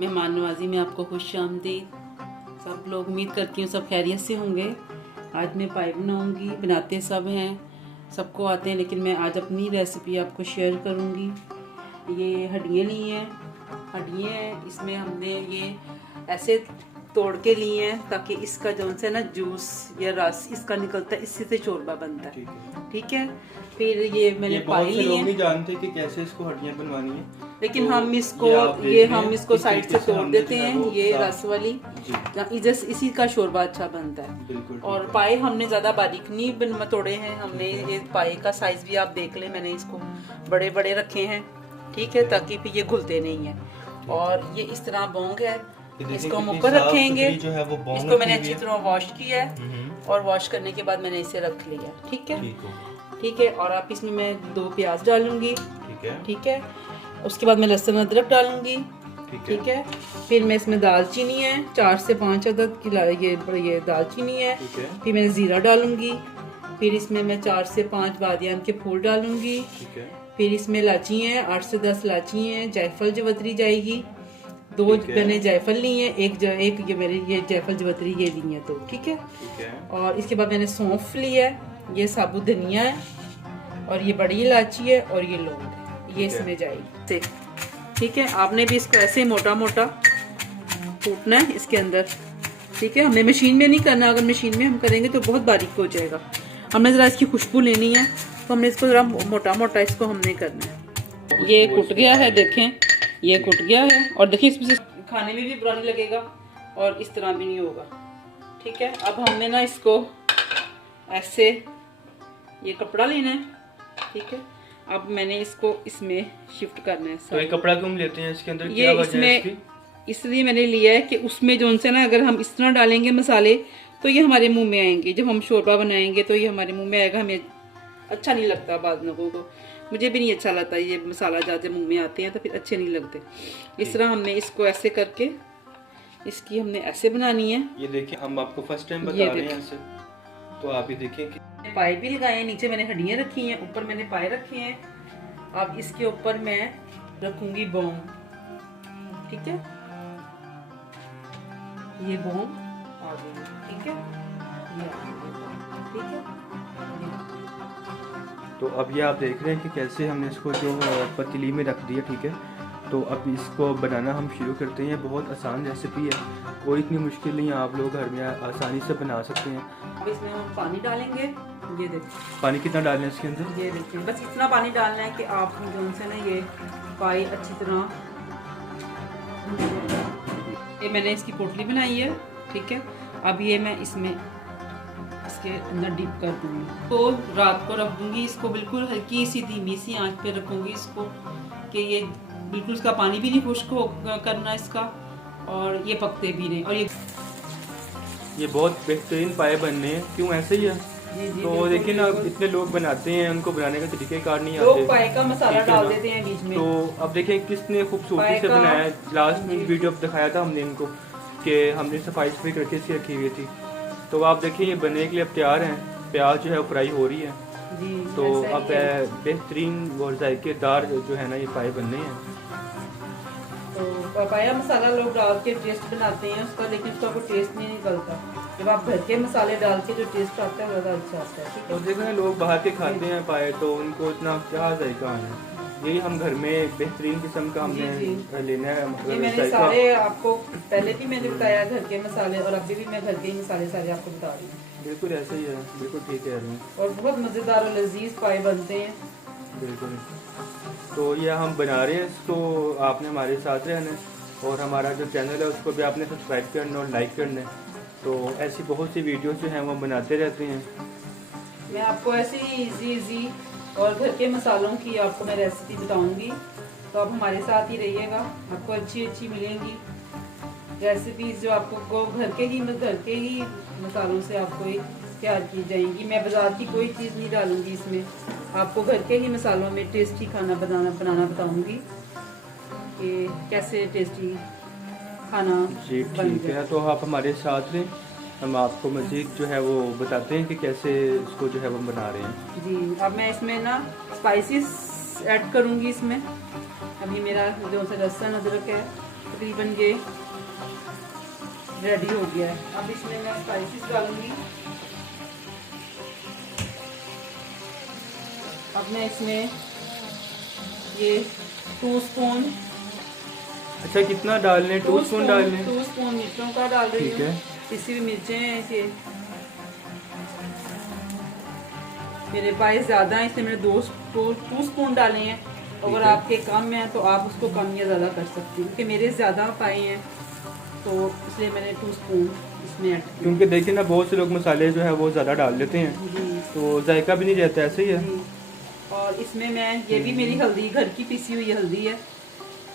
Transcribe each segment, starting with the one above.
मेहमान नवाजी में आपको खुश आमदीद। सब लोग उम्मीद करती हूँ सब खैरियत से होंगे। आज मैं पाई बनाऊँगी, बनाते सब हैं, सबको आते हैं, लेकिन मैं आज अपनी रेसिपी आपको शेयर करूँगी। ये हड्डियाँ ली हैं, हड्डियाँ हैं, इसमें हमने ये ऐसे तोड़ के लिए हैं ताकि इसका जो है ना जूस या रस इसका निकलता है, इससे से शोरबा बनता है। ठीक है। फिर ये मैंने पाई ली है। लोग नहीं जानते कि कैसे इसको हड्डियाँ बनवानी है, लेकिन तो हम इसको साइड से तोड़ देते हैं। ये रस वाली इसी का शोरबा अच्छा बनता है। और पाए हमने ज़्यादा बारीक नहीं तोड़े हैं, हमने ये पाए का साइज भी आप देख लें, मैंने इसको बड़े बड़े रखे हैं। ठीक है, ताकि फिर ये घुलते नहीं है। और ये इस तरह बोंग है, इसको हम ऊपर रखेंगे। इसको मैंने अच्छी तरह वॉश किया है और वॉश करने के बाद मैंने इसे रख लिया। ठीक है, ठीक है। और आप इसमें मैं 2 प्याज डालूंगी। ठीक है। उसके बाद मैं लहसुन अदरक डालूंगी। ठीक है। फिर मैं इसमें दालचीनी है, 4 से 5 अदद की ये दालचीनी है। फिर मैं जीरा डालूंगी। फिर इसमें मैं 4 से 5 बादियान के फूल डालूंगी। फिर इसमें इलायची है, 8 से 10 इलायची है, जायफल जवतरी जाएगी। 2 मैंने जायफल ली है, एक ये मेरी ये जायफल जवतरी ये ली है 2। ठीक है। और इसके बाद मैंने सौंफ ली है, ये साबुत धनिया है, और ये बड़ी इलायची है, और ये लौंग है, ये इसमें जाएगी। ठीक है। आपने भी इसको ऐसे मोटा मोटा कूटना है इसके अंदर। ठीक है। हमने मशीन में नहीं करना, अगर मशीन में हम करेंगे तो बहुत बारीक हो जाएगा। हमने ज़रा इसकी खुशबू लेनी है, तो हमने इसको ज़रा मोटा मोटा इसको हमने करना है। ये कुट गया है, देखें ये कुट गया है, और देखिए इसमें से खाने में भी बुरा नहीं लगेगा और इस तरह भी नहीं होगा। ठीक है। अब हमने ना इसको ऐसे ये कपड़ा लेना है। ठीक है। अब मैंने इसको इसमें शिफ्ट करना है। तो ये कपड़ा क्यों लेते हैं इसके अंदर, क्या वजह है इसकी? इसलिए मैंने लिया है कि उसमें जो से ना अगर हम इस तरह डालेंगे मसाले तो ये हमारे मुंह में आएंगे। जब हम शोरबा बनाएंगे तो ये हमारे मुंह में आएगा, हमें अच्छा नहीं लगता। बाद लोगों को, मुझे भी नहीं अच्छा लगता, ये मसाला ज़्यादा मुंह में आते हैं तो फिर अच्छे नहीं लगते। इस तरह हमने इसको ऐसे करके इसकी हमने ऐसे बनानी है। ये देखिए, हम आपको फर्स्ट टाइम बता रहे हैं ऐसे, तो आप ये देखिए कि पाए भी लगाए हैं, नीचे मैंने हड्डियाँ रखी हैं, ऊपर मैंने पाए रखे हैं। अब इसके ऊपर मैं रखूंगी बोंग। ठीक है, ये बोंग आ गई। ठीक है, ये आ गई। ठीक है। तो अब ये आप देख रहे हैं कि कैसे हमने इसको जो पतीली में रख दिया। ठीक है। तो अब इसको बनाना हम शुरू करते हैं। बहुत आसान रेसिपी है, कोई इतनी मुश्किल नहीं है, आप लोग घर में आसानी से बना सकते हैं। अब इसमें हम पानी डालेंगे। ये देखिए पानी कितना डालना है इसके अंदर? ये देखिए, बस इतना पानी डालना है कि आप जो से ना ये पाई अच्छी तरह, ये मैंने इसकी पोटली बनाई है। ठीक है। अब ये मैं इसमें इसके अंदर डिप कर दूँगी। तो रात को रख दूँगी इसको, बिल्कुल हल्की सी धीमी सी आंच पे रखूँगी इसको, कि ये बिल्कुल इसका पानी भी नहीं खुश्क हो करना इसका, और ये पकते भी नहीं। और ये बहुत बेहतरीन पाए बनने हैं। क्यों ऐसे ही है? तो देखिए ना, इतने लोग बनाते हैं, उनको बनाने का तरीक़ेकार नहीं आते, लोग पाए का मसाला डाल देते हैं बीच में। तो अब देखिए किसने खूबसूरती से बनाया है। लास्ट में वीडियो दिखाया था हमने इनको कि हमने सफाई करके इसकी रखी हुई थी। तो आप देखिए ये बनने के लिए अब तैयार हैं। प्याज जो है वो फ्राई हो रही है जी। तो अब बेहतरीन और जायकेदार जो है ना ये पाए बनने हैं। तो पपाया मसाला लोग डाल के टेस्ट बनाते हैं उसका, लेकिन उसका कोई टेस्ट नहीं निकलता। जब आप घर के मसाले डाल के जो टेस्ट आता है ज़्यादा अच्छा आता है। ठीक है। और देखो लोग बाहर के खाते हैं पाए, तो उनको इतना क्या जायका है। यही हम घर में बेहतरीन किस्म का हमने लेना है। ये मैंने सारे आपको पहले भी मैंने बताया घर के मसाले, और अभी भी मैं घर के ही मसाले सारे आपको बता रही हूँ। बिल्कुल ऐसे ही है, बिल्कुल ठीक है। और बहुत मज़ेदार और लजीज पाए बनते हैं। बिल्कुल। तो ये हम बना रहे हैं, तो आपने हमारे साथ रहना है, और हमारा जो चैनल है उसको भी आपने सब्सक्राइब करना और लाइक करना है। तो ऐसी बहुत सी वीडियोस जो हैं वो बनाते रहते हैं। मैं आपको ऐसे ही इजी और घर के मसालों की आपको मैं रेसिपी बताऊंगी, तो आप हमारे साथ ही रहिएगा। आपको अच्छी अच्छी मिलेंगी रेसिपीज़, जो आपको घर के ही मसालों से आपको तैयार की जाएंगी। मैं बाज़ार की कोई चीज़ नहीं डालूंगी इसमें, आपको घर के ही मसालों में टेस्टी खाना बनाना बताऊंगी कि कैसे टेस्टी खाना जी। ठीक है, तो आप हमारे साथ रहें, हम आपको मज़ीद जो है वो बताते हैं कि कैसे इसको जो है वो बना रहे हैं। जी। अब मैं इसमें ना स्पाइसेस ऐड करूंगी इसमें। अभी मेरा जो से लहसुन अदरक है, तकरीबन ये रेडी हो गया है। अब इसमें मैं स्पाइसेस डालूंगी। अब मैं इसमें ये 2 स्पून, अच्छा कितना डालने? 2 स्पून डालने? 2 स्पून मिर्चों का डाल रही ठीक हूँ। है। पिसी हुई मिर्चें हैं इसे, मेरे पास ज़्यादा है इसलिए मैंने 2 स्पून डाले हैं। अगर आपके कम है तो आप उसको कम या ज़्यादा कर सकती हैं, क्योंकि मेरे ज़्यादा पाए हैं तो इसलिए मैंने 2 स्पून इसमें ऐड किया। क्योंकि देखिए ना बहुत से लोग मसाले जो है वो ज़्यादा डाल देते हैं जी, तो जायका भी नहीं रहता, ऐसे ही है। जी। और इसमें मैं ये भी मेरी हल्दी घर की पिसी हुई हल्दी है,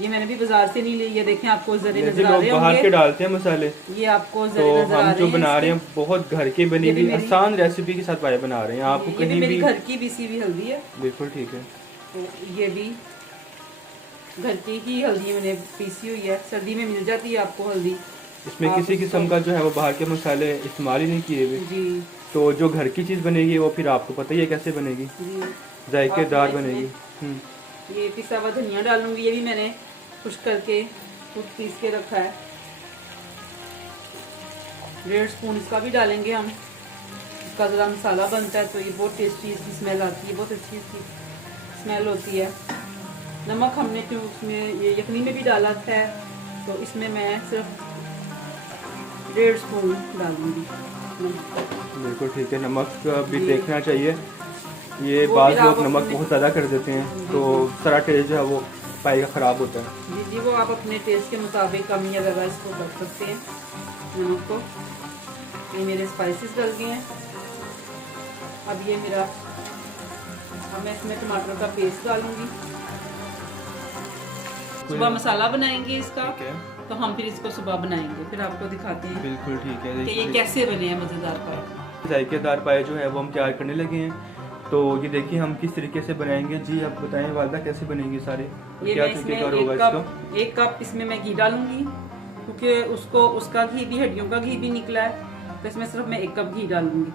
ये मैंने भी बाजार से नहीं ली। ये देखें आपको जरे जैसे नजर आ लोग रहे बाहर के होंगे, डालते हैं मसाले, ये आपको तो जरे नजर आ हम रहे जो हैं बना रहे इसके। हैं बहुत घर के बनी ये भी हुई मेरी- आसान रेसिपी के साथ पाए बना रहे हैं आपको ये कहीं भी मेरी भी। घर की पिसी हुई हल्दी है। बिल्कुल ठीक है। तो ये भी घर की ही हल्दी मैंने पीसी हुई है, सर्दी में मिल जाती है आपको हल्दी। इसमें आप किसी किस्म का जो है वो बाहर के मसाले इस्तेमाल ही नहीं किए हुए। जी तो जो घर की चीज़ बनेगी वो फिर आपको पता ही है कैसे बनेगी, जी। जायकेदार अब मैं बनेगी। इसमें ये पिसा हुआ धनिया डालूंगी, ये भी मैंने खुश करके खुद पीस के रखा है। 1.5 स्पून इसका भी डालेंगे हम, इसका ज़रा मसाला बनता है तो ये बहुत टेस्टी इसकी स्मेल आती है, बहुत अच्छी इसकी स्मेल होती है। नमक हमने क्यों उसमें ये यखनी में भी डाला था, तो इसमें मैं सिर्फ 1.5 स्पून डालूंगी। बिल्कुल ठीक है। नमक भी जी। देखना चाहिए, ये वो बाद फिर लोग आप नमक अपने- बहुत ज़्यादा कर देते हैं जी, तो जी। सारा टेस्ट जो है वो पाई का ख़राब होता है। जी जी, वो आप अपने टेस्ट के मुताबिक कम या ज़्यादा इसको कर सकते हैं नमक को। ये मेरे स्पाइसेस डल गए हैं। अब ये मेरा, अब मैं इसमें टमाटर का पेस्ट डालूंगी। सुबह मसाला बनाएंगे इसका, ठीक है। तो हम फिर इसको सुबह बनाएंगे, फिर आपको दिखाते हैं बिल्कुल ठीक है। कि ये देखिए कैसे बने हैं मज़ेदार पाए। जायकेदार पाए जो है वो हम तैयार करने लगे हैं। तो ये देखिए हम किस तरीके से बनाएंगे। जी आप बताएं वालदा कैसे बनेंगे सारे, ये क्या मैं इसमें तरीकेकार होगा इसका? 1 कप इसमें मैं घी डालूंगी, क्योंकि उसका घी भी, हड्डियों का घी भी निकला है, तो इसमें सिर्फ मैं 1 कप घी डालूंगी।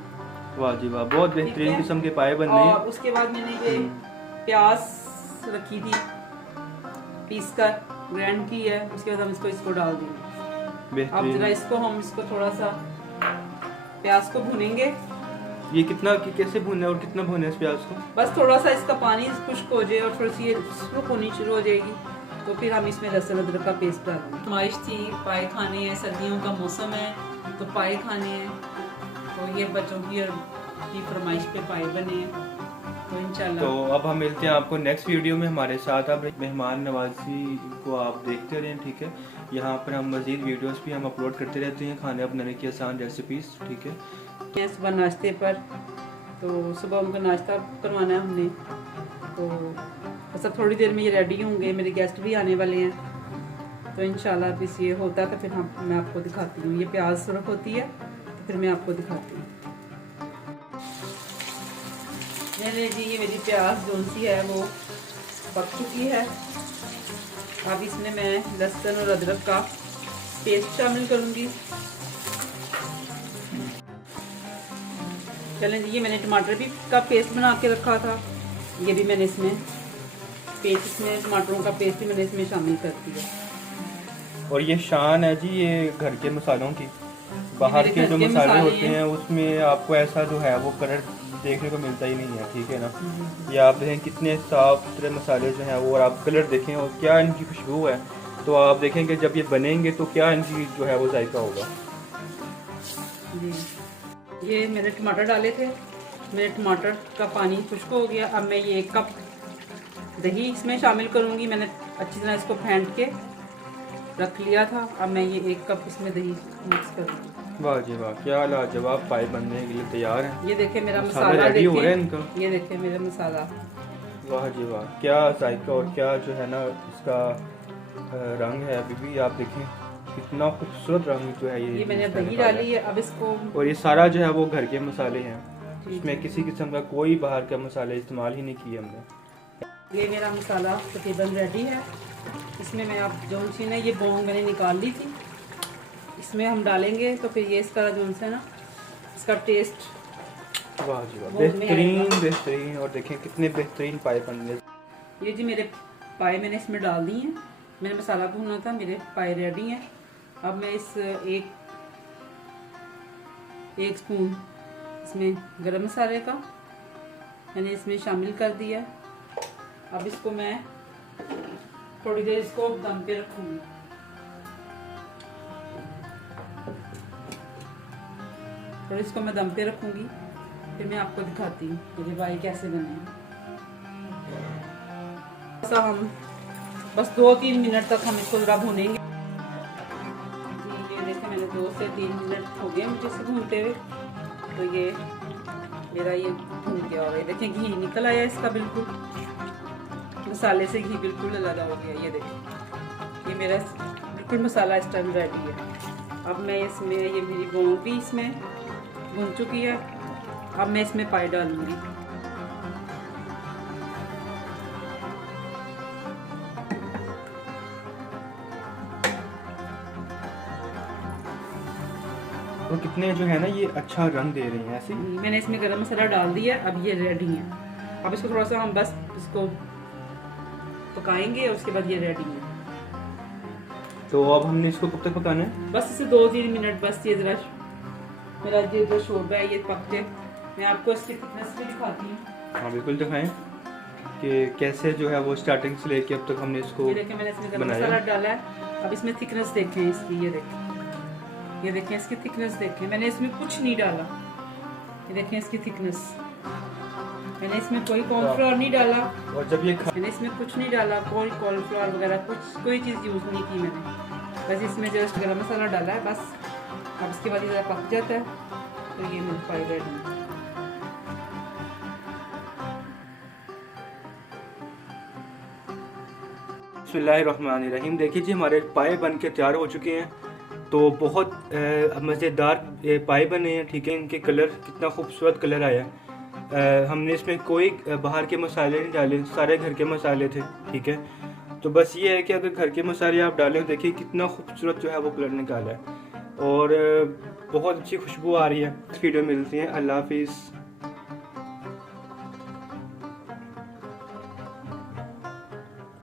वाह जी वाह, बहुत ठीक बेहतरीन है। किस्म के पाए बन रहे हैं। और उसके बाद मैंने ये प्याज रखी थी पीस कर, ग्राइंड की है, उसके बाद हम इसको डाल देंगे। अब बेहतरीन। जरा इसको थोड़ा सा प्याज को भूनेंगे। ये कितना कैसे भूनना है और कितना भूनना है इस प्याज को? बस थोड़ा सा इसका पानी खुश्क हो जाए और थोड़ी सी ये सुर्ख होनी शुरू हो जाएगी, तो फिर हम इसमें लहसुन अदरक का पेस्ट डालेंगे। फरमाइश थी पाए खाने हैं, सर्दियों का मौसम है तो पाए खाने हैं, तो ये बच्चों की फरमाइश पे पाए बने हैं, तो इंशाल्लाह। तो अब हम मिलते हैं आपको नेक्स्ट वीडियो में। हमारे साथ अब मेहमान नवाजी को आप देखते रहें, ठीक है। यहाँ पर हम मज़ीद वीडियोस भी हम अपलोड करते रहते हैं, खाने बनाने की आसान रेसिपीज़, ठीक है। हैं सुबह नाश्ते पर, तो सुबह उनको नाश्ता करवाना है हमने, तो बस अब थोड़ी देर में ये रेडी होंगे, मेरे गेस्ट भी आने वाले हैं, तो इंशाल्लाह बस ये होता है तो फिर मैं आपको दिखाती हूँ। ये प्याज सुरख होती है तो फिर मैं आपको दिखाती हूँ। मैंने जी ये मेरी प्याज जो सी है वो पक चुकी है। अब इसमें मैं लहसुन और अदरक का पेस्ट शामिल करूँगी। चलें जी, ये मैंने टमाटर भी का पेस्ट बना के रखा था, ये भी मैंने इसमें टमाटरों का पेस्ट भी मैंने इसमें शामिल कर दिया। और ये शान है जी ये घर के मसालों की। बाहर के जो मसाले होते हैं उसमें आपको ऐसा जो है वो कलर देखने को मिलता ही नहीं है, ठीक है ना। ये आप देखें कितने साफ सुथरे मसाले जो हैं वो, और आप कलर देखें और क्या इनकी खुशबू है, तो आप देखेंगे जब ये बनेंगे तो क्या इनकी जो है वो जायका होगा। जी, ये मैंने टमाटर डाले थे, मेरे टमाटर का पानी खुश्क हो गया। अब मैं ये 1 कप दही इसमें शामिल करूँगी। मैंने अच्छी तरह इसको फेंट के रख लिया था। अब मैं ये 1 कप इसमें दही मिक्स करूँगी। वाह जी वाह, क्या लाजवाब पाए बनने के लिए तैयार हैं। ये देखे मेरा मसाला रेडी हो रहा है इनका। ये देखे मेरा मसाला। वाह जी वाह, क्या जायका और क्या जो है ना इसका रंग है। अभी भी आप देखें कितना खूबसूरत रंग जो है ये मैंने दही डाली है। अब इसको, और ये सारा जो है वो घर के मसाले हैं, इसमें किसी किस्म का कोई बाहर का मसाले इस्तेमाल ही नहीं किए हमने। ये मेरा मसाला तकरीबन रेडी है। इसमें मैं आप जो सी ना ये बोंग मैंने निकाल ली थी, इसमें हम डालेंगे तो फिर ये इसका जो है ना इसका टेस्ट वाह जी वाह, वो में बेहतरीन आएगा। बेहतरीन। और देखें कितने बेहतरीन पाए बन रहे। ये जी मेरे पाए मैंने इसमें डाल दिए हैं। मैंने मसाला भूना था, मेरे पाए रेडी हैं। अब मैं इस एक स्पून इसमें गरम मसाले का मैंने इसमें शामिल कर दिया। अब इसको मैं थोड़ी देर इसको दम पे रखूंगी। थोड़ी इसको मैं दम पे रखूंगी, फिर मैं आपको दिखाती हूँ मेरे पाए कैसे बने। ऐसा हम बस 2-3 मिनट तक हम इसको जरा भूनेंगे। ये देखिए मैंने 2 से 3 मिनट हो गए मुझे इसे भूनते हुए। तो ये मेरा ये भून गया और ये देखिए घी निकल आया इसका, बिल्कुल मसाले से घी बिल्कुल अलग हो गया। ये देखिए ये मेरा बिल्कुल मसाला इस टाइम रेडी है। अब मैं इसमें ये मेरी गोंद भी इसमें भून चुकी है। अब मैं इसमें पाए डालूंगी। तो कितने जो है ना ये अच्छा रंग दे रही हैं ऐसे। मैंने इसमें गरम मसाला डाल दिया। अब ये रेडी है। अब इसको थोड़ा सा हम बस इसको पकाएंगे और उसके बाद ये रेडी है। तो अब हमने इसको कब तक पकाना है? बस इसे 2-3 मिनट बस। ये जरा मेरा जो शोरबा है ये पकते, मैं आपको इसकी थिकनेस भी दिखाती हूँ। हाँ बिल्कुल दिखाएं कि कैसे जो है वो स्टार्टिंग से लेके अब तक हमने इसको ये देखें मैंने इसमें गरम मसाला डाला है। अब इसमें थिकनेस देखें इसकी, ये देखें इसकी थिकनेस देखें। मैंने इसमें कुछ नहीं डाला। ये देखें इसकी थिकनेस। मैंने इसमें कोई कॉर्नफ्लोर नहीं डाला और जब ये मैंने इसमें कुछ नहीं डाला, कोई कॉर्नफ्लोर वगैरह कोई चीज़ यूज़ नहीं की मैंने। बस इसमें जस्ट गरम मसाला डाला है बस। अब इसके बाद ये ज़रा पक जाता है तो ये मिल्क पाई रेडी है। बिस्मिल्लाहिर्रहमानिर्रहीम। देखिए जी हमारे पाए बन के तैयार हो चुके हैं। तो बहुत मज़ेदार पाए बने हैं। ठीक है, इनके कलर कितना खूबसूरत कलर आया है। हमने इसमें कोई बाहर के मसाले नहीं डाले, सारे घर के मसाले थे। ठीक है, तो बस ये है कि अगर घर के मसाले आप डालें, देखिए कितना खूबसूरत जो है वो कलर निकाला है और बहुत अच्छी खुशबू आ रही है। वीडियो मिलती है। अल्लाह हाफिज़।